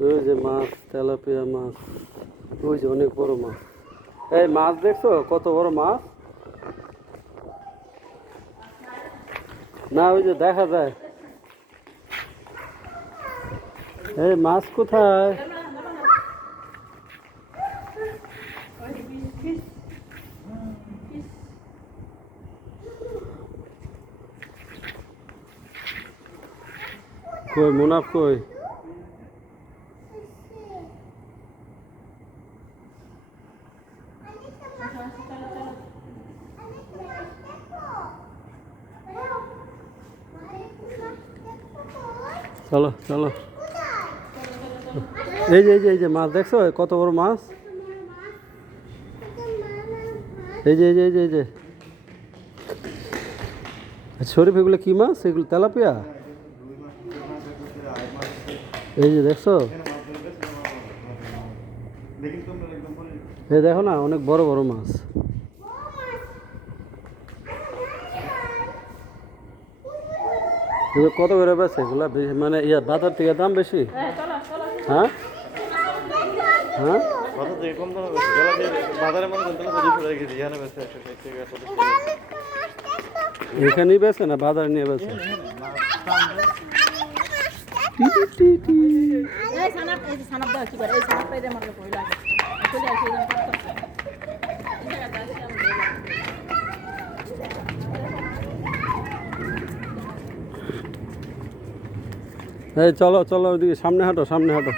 ওই যে মাছ, তেলাপিয়া মাছ, ওই যে অনেক বড় মাছ। এই মাছ দেখছো কত বড় মাছ? না ওই যে দেখা যায়। এই মাছ কোথায়? কই মুনাফ কই? চলো চলো। এই যে মাছ দেখছো কত বড় মাছ? এই যে শরীফ, এগুলো কি মাছ? এগুলো তেলাপিয়া? এই যে দেখছো, এই দেখো না, অনেক বড় বড় মাছ। কত করে বেছে এগুলা? মানে বাজার থেকে দাম বেশি? হ্যাঁ হ্যাঁ, এখানেই বেছে না বাজারে নিয়ে বেছে? এই চলো চলো, ওইদিকে সামনে হাঁটো, সামনে হাঁটো।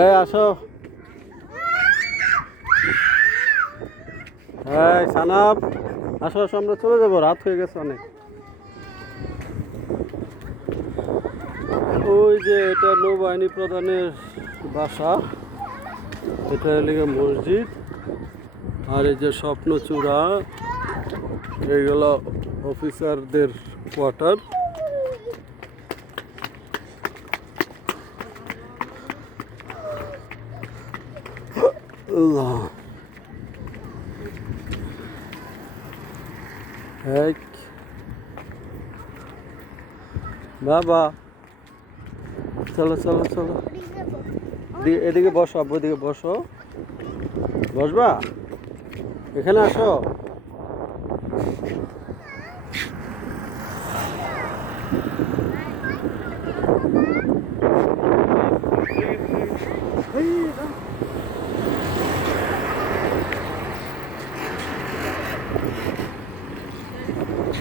এই আসো। এই সানাপ, আসো আসো, আমরা চলে যাবো, রাত হয়ে গেছে অনেক। ওই যে এটা নৌবাহিনী প্রধানের বাসা, এটা হলে মসজিদ। আর এই যে স্বপ্নচূড়া, এইগুলো অফিসারদের কোয়ার্টার। বাবা চলো চলো চলো, এদিকে বসো, আব্বু এদিকে বসো। বসবা? এখানে আসো।